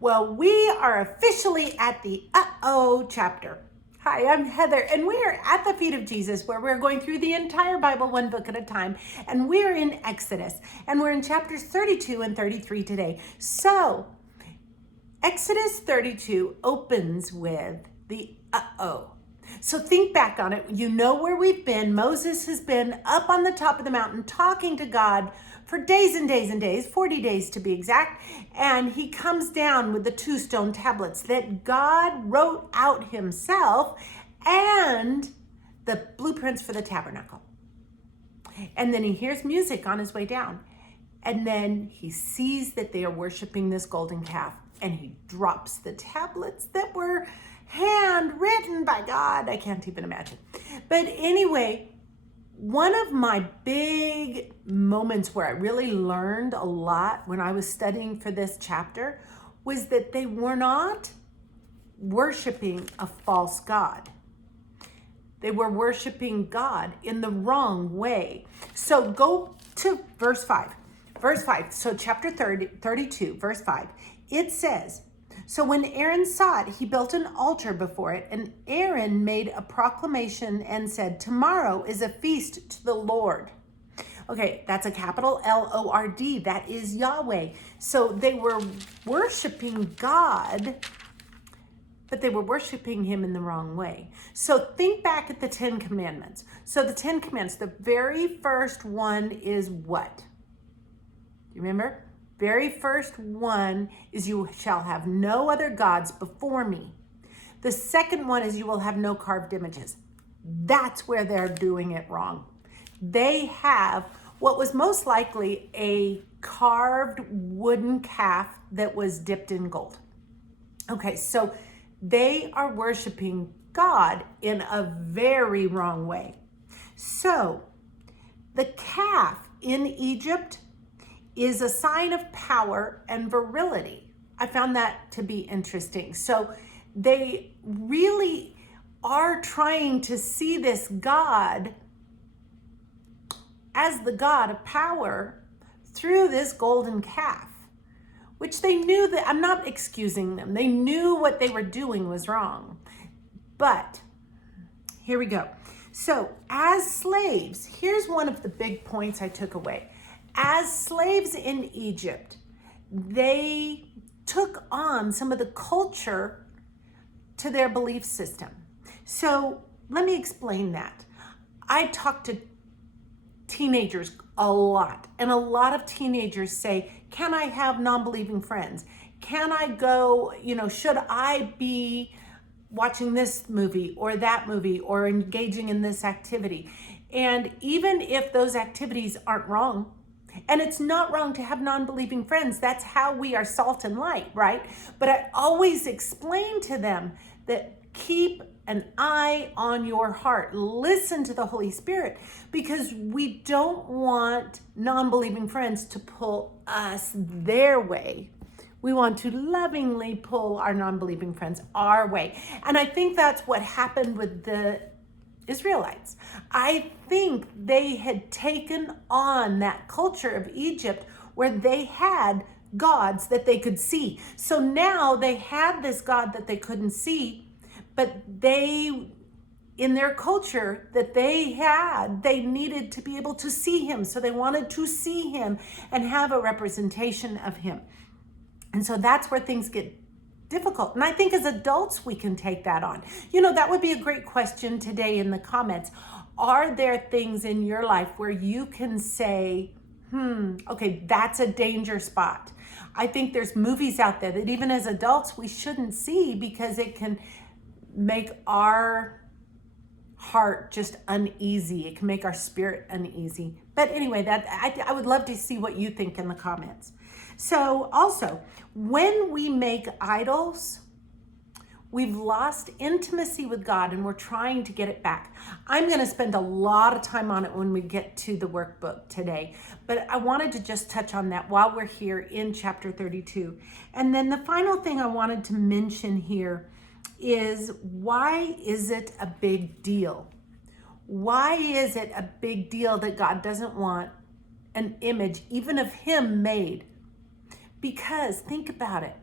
Well, we are officially at the chapter. Hi, I'm Heather, and we are at the feet of Jesus, where we're going through the entire Bible one book at a time, and we're in Exodus, and we're in chapters 32 and 33 today. So, Exodus 32 opens with the So think back on it. You know where we've been. Moses has been up on the top of the mountain talking to God for days and days and days, 40 days to be exact. And he comes down with the 2 stone tablets that God wrote out himself and the blueprints for the tabernacle. And then he hears music on his way down. And then he sees that they are worshiping this golden calf, and he drops the tablets that were handwritten by God. I can't even imagine. But anyway, one of my big moments where I really learned a lot when I was studying for this chapter was that they were not worshiping a false God. They were worshiping God in the wrong way. So go to verse 5. Verse 5, so chapter 32, verse 5, it says, "So when Aaron saw it, he built an altar before it, and Aaron made a proclamation and said, 'Tomorrow is a feast to the Lord.'" Okay, that's a capital Lord. That is Yahweh. So they were worshiping God, but they were worshiping him in the wrong way. So think back at the 10 Commandments. So the 10 Commandments, the very first one is what? You remember? Very first one is you shall have no other gods before me. The second one is you will have no carved images. That's where they're doing it wrong. They have what was most likely a carved wooden calf that was dipped in gold. Okay, so they are worshiping God in a very wrong way. So the calf in Egypt is a sign of power and virility. I found that to be interesting. So they really are trying to see this God as the God of power through this golden calf, which they knew that, I'm not excusing them. They knew what they were doing was wrong. But here we go. So as slaves, here's one of the big points I took away. As slaves in Egypt, they took on some of the culture to their belief system. So let me explain that. I talk to teenagers a lot, and a lot of teenagers say, can I have non-believing friends? Can I go, should I be watching this movie or that movie or engaging in this activity? And even if those activities aren't wrong, and it's not wrong to have non-believing friends. That's how we are salt and light, right? But I always explain to them that keep an eye on your heart. Listen to the Holy Spirit, because we don't want non-believing friends to pull us their way. We want to lovingly pull our non-believing friends our way. And I think that's what happened with the Israelites. I think they had taken on that culture of Egypt where they had gods that they could see. So now they had this God that they couldn't see, but in their culture that they had, they needed to be able to see him. So they wanted to see him and have a representation of him. And so that's where things get difficult. And I think as adults, we can take that on. That would be a great question today in the comments. Are there things in your life where you can say, okay, that's a danger spot? I think there's movies out there that even as adults, we shouldn't see, because it can make our heart just uneasy. It can make our spirit uneasy. But anyway, I would love to see what you think in the comments. So also, when we make idols, we've lost intimacy with God, and we're trying to get it back. I'm going to spend a lot of time on it when we get to the workbook today, but I wanted to just touch on that while we're here in chapter 32. And then the final thing I wanted to mention here is, why is it a big deal? Why is it a big deal that God doesn't want an image, even of him, made? Because think about it.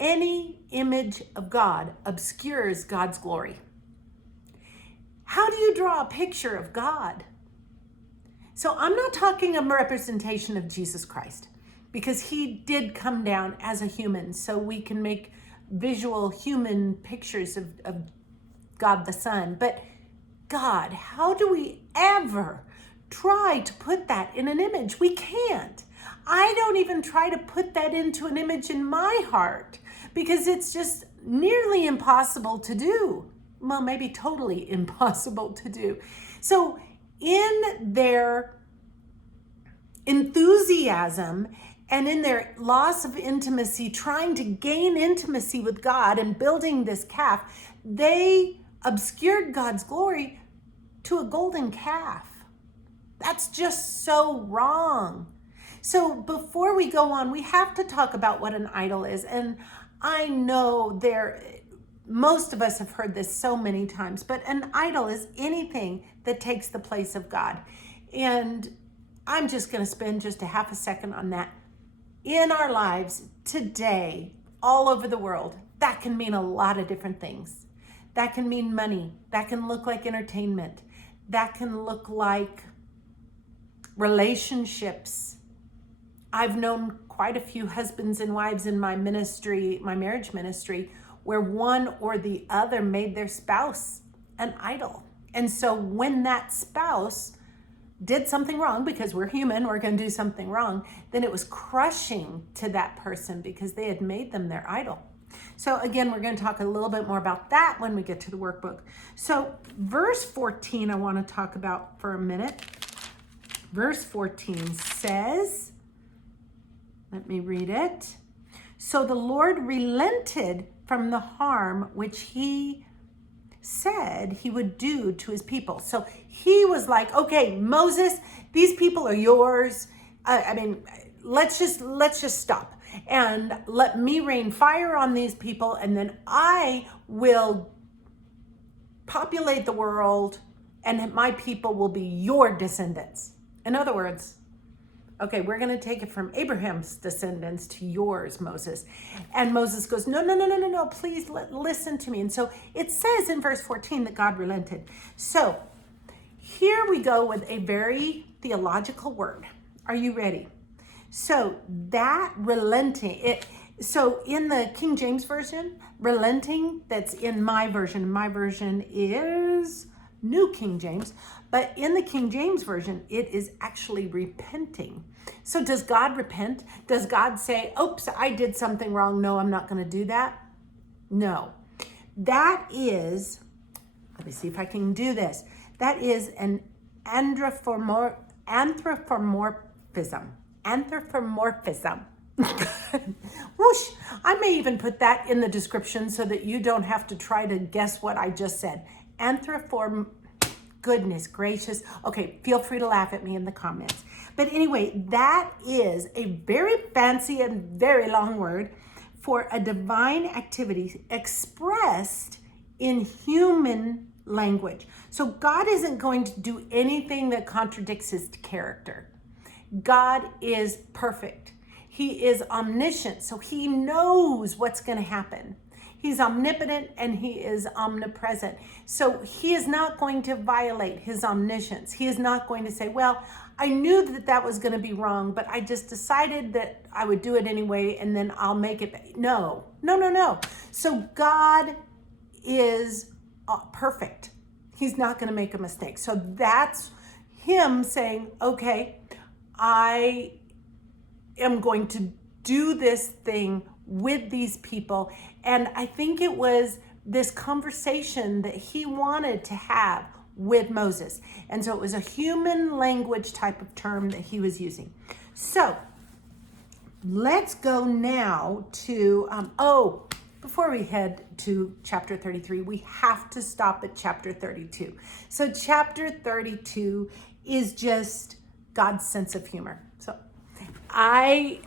Any image of God obscures God's glory. How do you draw a picture of God? So I'm not talking a representation of Jesus Christ, because he did come down as a human, so we can make visual human pictures of God the Son. But God, how do we ever try to put that in an image? We can't. I don't even try to put that into an image in my heart, because it's just nearly impossible to do. Well, maybe totally impossible to do. So in their enthusiasm and in their loss of intimacy, trying to gain intimacy with God and building this calf, they obscured God's glory to a golden calf. That's just so wrong. So before we go on, we have to talk about what an idol is. And I know most of us have heard this so many times, but an idol is anything that takes the place of God. And I'm just going to spend just a half a second on that. In our lives today, all over the world, that can mean a lot of different things. That can mean money. That can look like entertainment. That can look like relationships. I've known quite a few husbands and wives in my ministry, my marriage ministry, where one or the other made their spouse an idol. And so when that spouse did something wrong, because we're human, we're going to do something wrong, then it was crushing to that person because they had made them their idol. So again, we're going to talk a little bit more about that when we get to the workbook. So verse 14, I want to talk about for a minute. Verse 14 says, let me read it. So the Lord relented from the harm which he said he would do to his people. So he was like, okay, Moses, these people are yours. Let's just stop and let me rain fire on these people, and then I will populate the world, and my people will be your descendants. In other words, okay, we're going to take it from Abraham's descendants to yours, Moses. And Moses goes, no, please listen to me. And so it says in verse 14 that God relented. So here we go with a very theological word. Are you ready? So that relenting, so in the King James Version, relenting, that's in my version is New King James, but in the King James Version, it is actually repenting. So does God repent? Does God say, oops, I did something wrong. No, I'm not going to do that? No. That is, let me see if I can do this. That is an anthropomorphism. Anthropomorphism. Whoosh! I may even put that in the description so that you don't have to try to guess what I just said. Goodness gracious. Okay, feel free to laugh at me in the comments. But anyway, that is a very fancy and very long word for a divine activity expressed in human language. So God isn't going to do anything that contradicts his character. God is perfect. He is omniscient, so he knows what's going to happen. He's omnipotent and he is omnipresent. So he is not going to violate his omniscience. He is not going to say, well, I knew that was going to be wrong, but I just decided that I would do it anyway, and then I'll make it. No. So God is perfect. He's not going to make a mistake. So that's him saying, okay, I am going to do this thing with these people. And I think it was this conversation that he wanted to have with Moses. And so it was a human language type of term that he was using. So let's go now to, before we head to chapter 33, we have to stop at chapter 32. So chapter 32 is just God's sense of humor. So I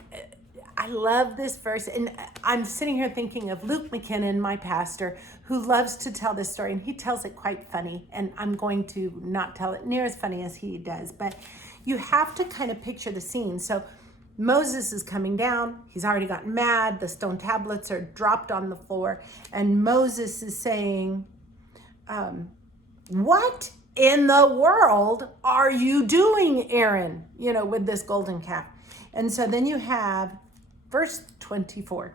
love this verse, and I'm sitting here thinking of Luke McKinnon, my pastor, who loves to tell this story, and he tells it quite funny, and I'm going to not tell it near as funny as he does, but you have to kind of picture the scene. So Moses is coming down. He's already gotten mad. The stone tablets are dropped on the floor. And Moses is saying, what in the world are you doing, Aaron, with this golden calf? And so then you have verse 24.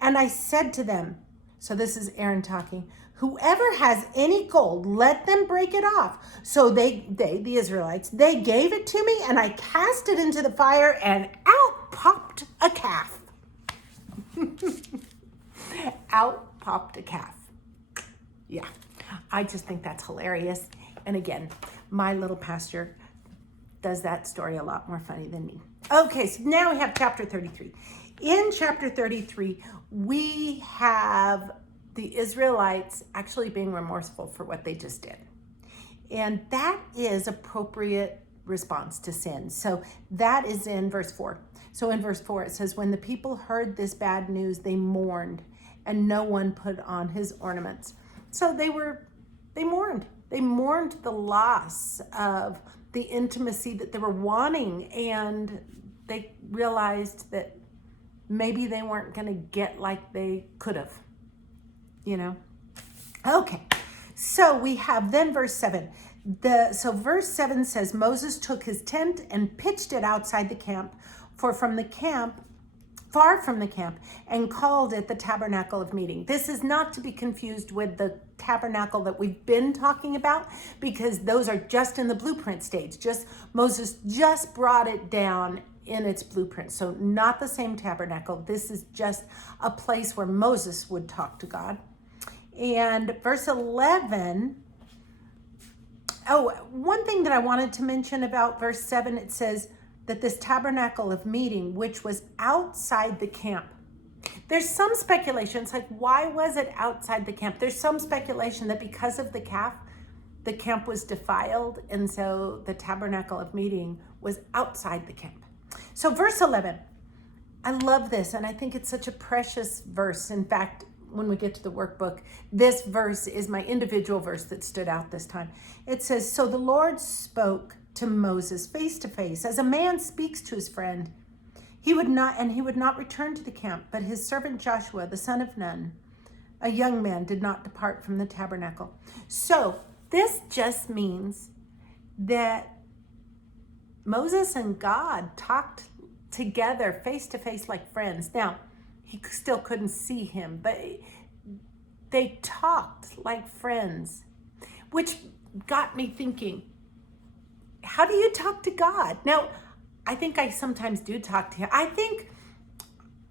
And I said to them, so this is Aaron talking, whoever has any gold, let them break it off. So they, the Israelites, they gave it to me, and I cast it into the fire, and out popped a calf. Out popped a calf. Yeah, I just think that's hilarious. And again, my little pastor does that story a lot more funny than me. Okay, so now we have chapter 33. In chapter 33, we have the Israelites actually being remorseful for what they just did. And that is appropriate response to sin. So that is in verse 4. So in verse 4, it says, when the people heard this bad news, they mourned, and no one put on his ornaments. So they mourned. They mourned the loss of the intimacy that they were wanting, and they realized that maybe they weren't going to get like they could have, Okay, so we have then verse 7. So verse 7 says, Moses took his tent and pitched it outside the camp, far from the camp, and called it the tabernacle of meeting. This is not to be confused with the tabernacle that we've been talking about, because those are just in the blueprint stage. Moses just brought it down in its blueprint. So not the same tabernacle. This is just a place where Moses would talk to God. And verse 11, one thing that I wanted to mention about verse 7, it says that this tabernacle of meeting, which was outside the camp. There's some speculation, it's like, why was it outside the camp? There's some speculation that because of the calf, the camp was defiled, and so the tabernacle of meeting was outside the camp. So verse 11, I love this, and I think it's such a precious verse. In fact, when we get to the workbook, this verse is my individual verse that stood out this time. It says, so the Lord spoke to Moses face to face, as a man speaks to his friend. He would not return to the camp, but his servant Joshua, the son of Nun, a young man, did not depart from the tabernacle. So this just means that Moses and God talked together face to face like friends. Now, he still couldn't see him, but they talked like friends, which got me thinking, how do you talk to God? Now, I think I sometimes do talk to him. I think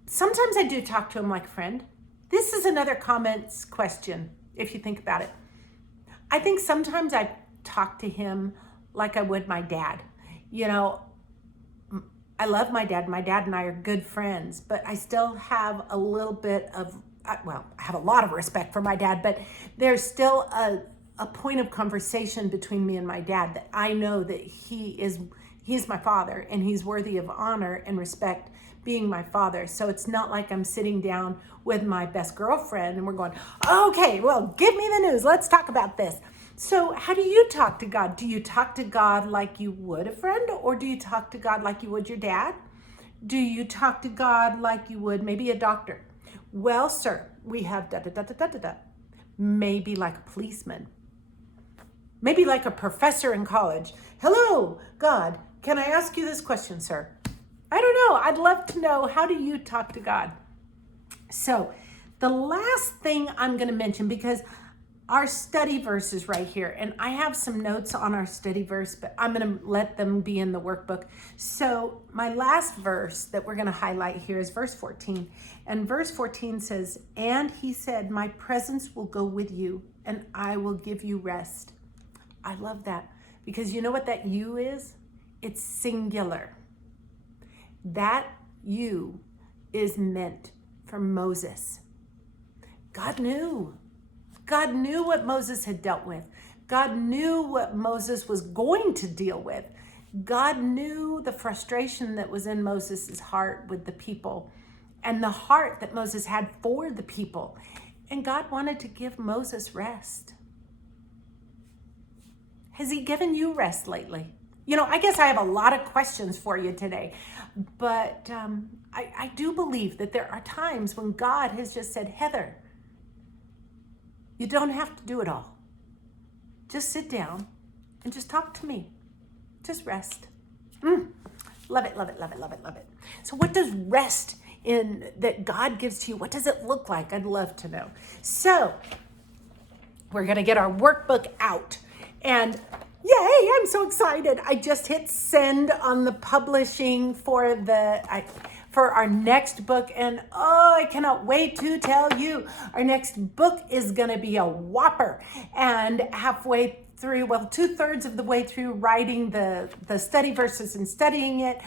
sometimes I do talk to him like a friend. This is another comments question, if you think about it. I think sometimes I talk to him like I would my dad. I love my dad. My dad and I are good friends, but I still have a little bit of, I have a lot of respect for my dad, but there's still a point of conversation between me and my dad that I know that he's my father, and he's worthy of honor and respect being my father. So it's not like I'm sitting down with my best girlfriend and we're going, okay, well, give me the news. Let's talk about this. So how do you talk to God? Do you talk to God like you would a friend, or do you talk to God like you would your dad? Do you talk to God like you would maybe a doctor? Well, sir, we have da-da-da-da-da-da-da. Maybe like a policeman. Maybe like a professor in college. Hello, God, can I ask you this question, sir? I don't know. I'd love to know, how do you talk to God? So the last thing I'm going to mention, because our study verse is right here, and I have some notes on our study verse, but I'm going to let them be in the workbook. So my last verse that we're going to highlight here is verse 14. And verse 14 says, and he said, my presence will go with you, and I will give you rest. I love that, because you know what that you is? It's singular. That you is meant for Moses. God knew. God knew what Moses had dealt with. God knew what Moses was going to deal with. God knew the frustration that was in Moses' heart with the people, and the heart that Moses had for the people. And God wanted to give Moses rest. Has he given you rest lately? I guess I have a lot of questions for you today, but I do believe that there are times when God has just said, Heather, you don't have to do it all. Just sit down and just talk to me. Just rest. Love it, love it, love it, love it, love it. So what does rest in that God gives to you, what does it look like? I'd love to know. So we're going to get our workbook out. And yay, I'm so excited. I just hit send on the publishing for our next book. And I cannot wait to tell you, our next book is going to be a whopper. And halfway through, well, 2/3 of the way through writing the study verses and studying it,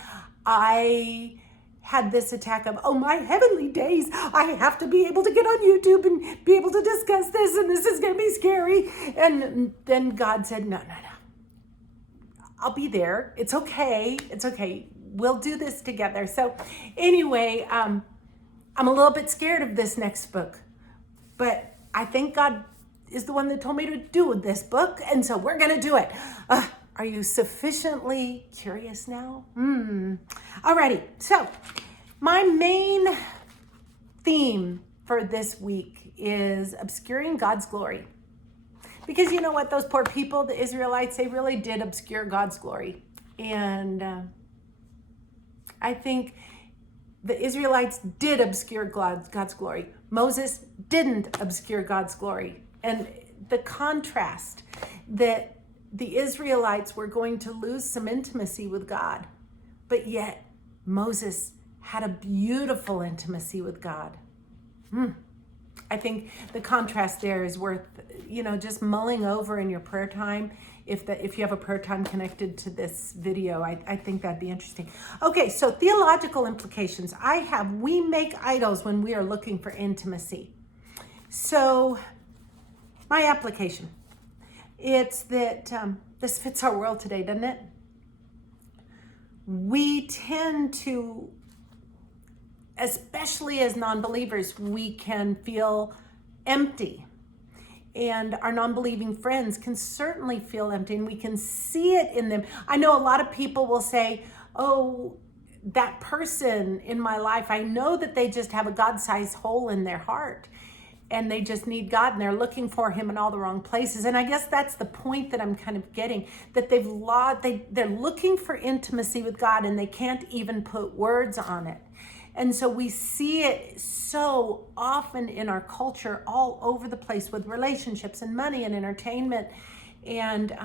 I had this attack of, oh my heavenly days, I have to be able to get on YouTube and be able to discuss this, and this is going to be scary. And then God said, no. I'll be there. It's okay. It's okay. We'll do this together. So anyway, I'm a little bit scared of this next book, but I think God is the one that told me to do this book. And so we're going to do it. Are you sufficiently curious now? Alrighty. So my main theme for this week is obscuring God's glory. Because you know what? Those poor people, the Israelites, they really did obscure God's glory. And I think the Israelites did obscure God's glory. Moses didn't obscure God's glory. And the contrast that the Israelites were going to lose some intimacy with God, but yet Moses had a beautiful intimacy with God. I think the contrast there is worth, just mulling over in your prayer time. If you have a prayer time connected to this video, I think that'd be interesting. Okay, so theological implications. We make idols when we are looking for intimacy. So my application, it's that this fits our world today, doesn't it? We tend to, especially as non-believers, we can feel empty. And our non-believing friends can certainly feel empty, and we can see it in them. I know a lot of people will say, oh, that person in my life, I know that they just have a God-sized hole in their heart, and they just need God, and they're looking for him in all the wrong places. And I guess that's the point that I'm kind of getting, that they're looking for intimacy with God, and they can't even put words on it. And so we see it so often in our culture all over the place with relationships and money and entertainment. And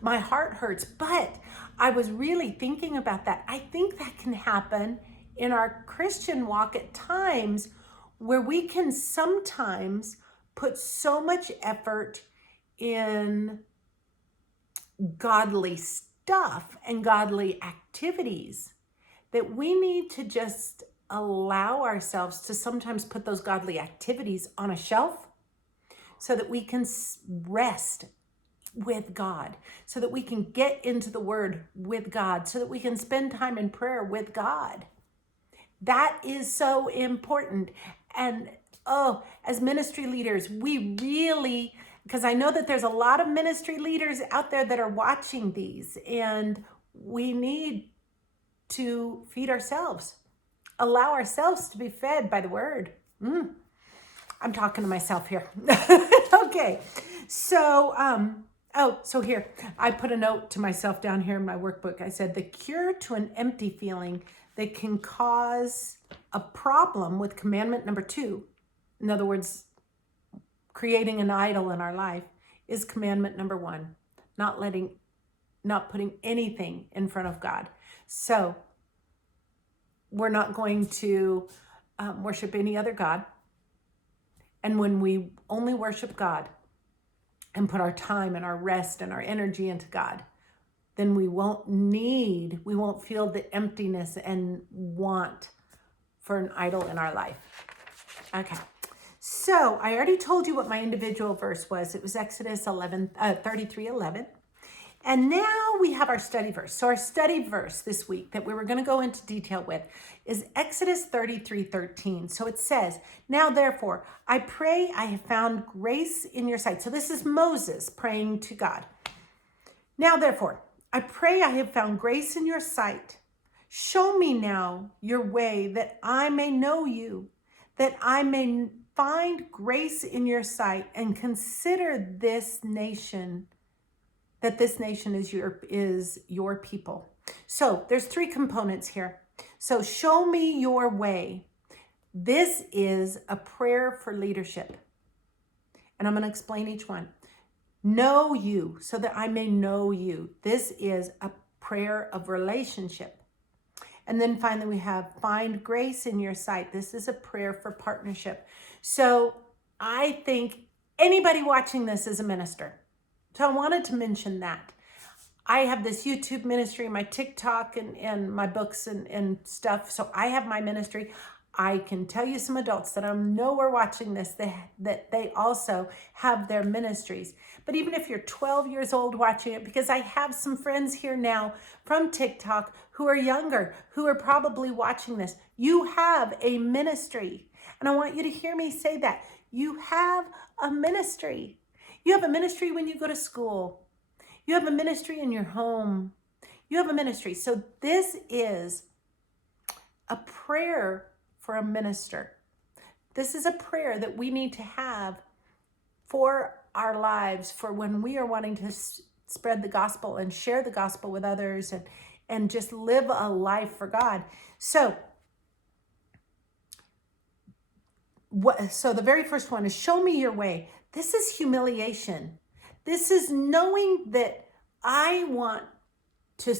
my heart hurts. But I was really thinking about that. I think that can happen in our Christian walk at times, where we can sometimes put so much effort in godly stuff and godly activities that we need to just allow ourselves to sometimes put those godly activities on a shelf so that we can rest with God, so that we can get into the Word with God, so that we can spend time in prayer with God. That is so important. And as ministry leaders, we really, because I know that there's a lot of ministry leaders out there that are watching these, and we need to feed ourselves, allow ourselves to be fed by the Word. I'm talking to myself here. Okay, so so here, I put a note to myself down here in my workbook. I said, the cure to an empty feeling that can cause a problem with commandment number 2, in other words, creating an idol in our life, is commandment number 1, not putting anything in front of God. So we're not going to worship any other God. And when we only worship God and put our time and our rest and our energy into God, then we won't feel the emptiness and want for an idol in our life. Okay. So I already told you what my individual verse was. It was Exodus 33:11. And now we have our study verse. So our study verse this week that we were going to go into detail with is Exodus 33:13. So it says, now therefore, I pray I have found grace in your sight. So this is Moses praying to God. Now, therefore, I pray I have found grace in your sight. Show me now your way that I may know you, that I may find grace in your sight and consider this nation, that this nation is your people. So there's three components here. So show me your way. This is a prayer for leadership. And I'm going to explain each one. Know you, so that I may know you. This is a prayer of relationship. And then finally we have find grace in your sight. This is a prayer for partnership. So I think anybody watching this is a minister. So I wanted to mention that. I have this YouTube ministry, my TikTok and my books and stuff. So I have my ministry. I can tell you some adults that I know are watching this, that they also have their ministries. But even if you're 12 years old watching it, because I have some friends here now from TikTok who are younger, who are probably watching this, you have a ministry. And I want you to hear me say that. You have a ministry. You have a ministry when you go to school. You have a ministry in your home. You have a ministry. So this is a prayer for a minister. This is a prayer that we need to have for our lives, for when we are wanting to spread the gospel and share the gospel with others and just live a life for God. So the very first one is show me your way. This is humiliation. This is knowing that I want to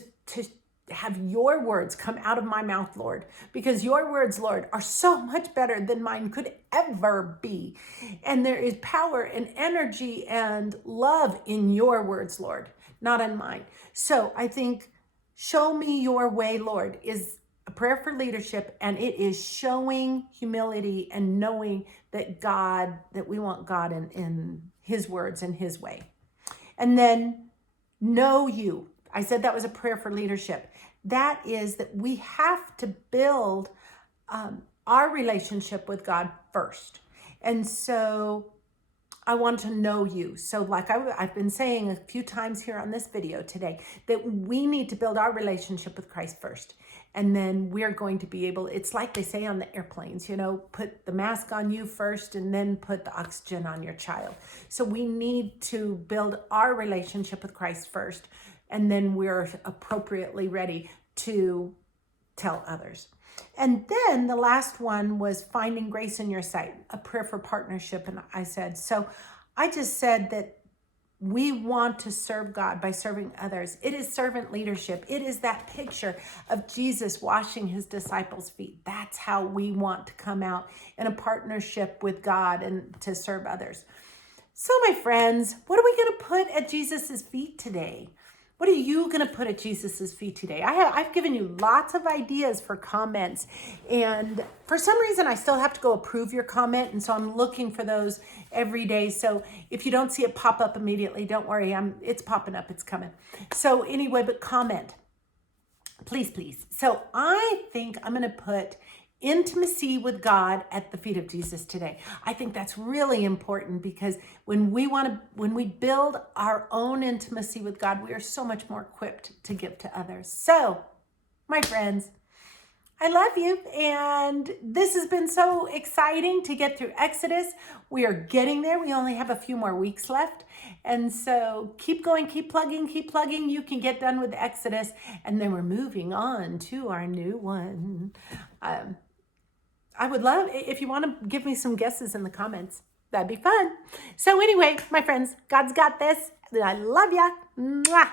have your words come out of my mouth, Lord, because your words, Lord, are so much better than mine could ever be. And there is power and energy and love in your words, Lord, not in mine. So I think show me your way, Lord, is a prayer for leadership, and it is showing humility and knowing that we want God in his words and his way. And then know you. I said that was a prayer for leadership. That is that we have to build our relationship with God first. And so I want to know you. So like I've been saying a few times here on this video today, that we need to build our relationship with Christ first. And then we're going to be able, it's like they say on the airplanes, put the mask on you first and then put the oxygen on your child. So we need to build our relationship with Christ first. And then we're appropriately ready to tell others. And then the last one was finding grace in your sight, a prayer for partnership. And I just said that we want to serve God by serving others. It is servant leadership. It is that picture of Jesus washing his disciples' feet. That's how we want to come out in a partnership with God and to serve others. So my friends, what are we going to put at Jesus's feet today? What are you going to put at Jesus's feet today? I've given you lots of ideas for comments, and for some reason I still have to go approve your comment, and so I'm looking for those every day. So if you don't see it pop up immediately, don't worry, it's popping up, it's coming. So anyway, but comment, please. So I think I'm going to put intimacy with God at the feet of Jesus today. I think that's really important, because when we build our own intimacy with God, we are so much more equipped to give to others. So, my friends, I love you, and this has been so exciting to get through Exodus. We are getting there. We only have a few more weeks left, and so keep going, keep plugging. You can get done with Exodus, and then we're moving on to our new one. I would love if you want to give me some guesses in the comments. That'd be fun. So anyway, my friends, God's got this. I love ya. Mwah.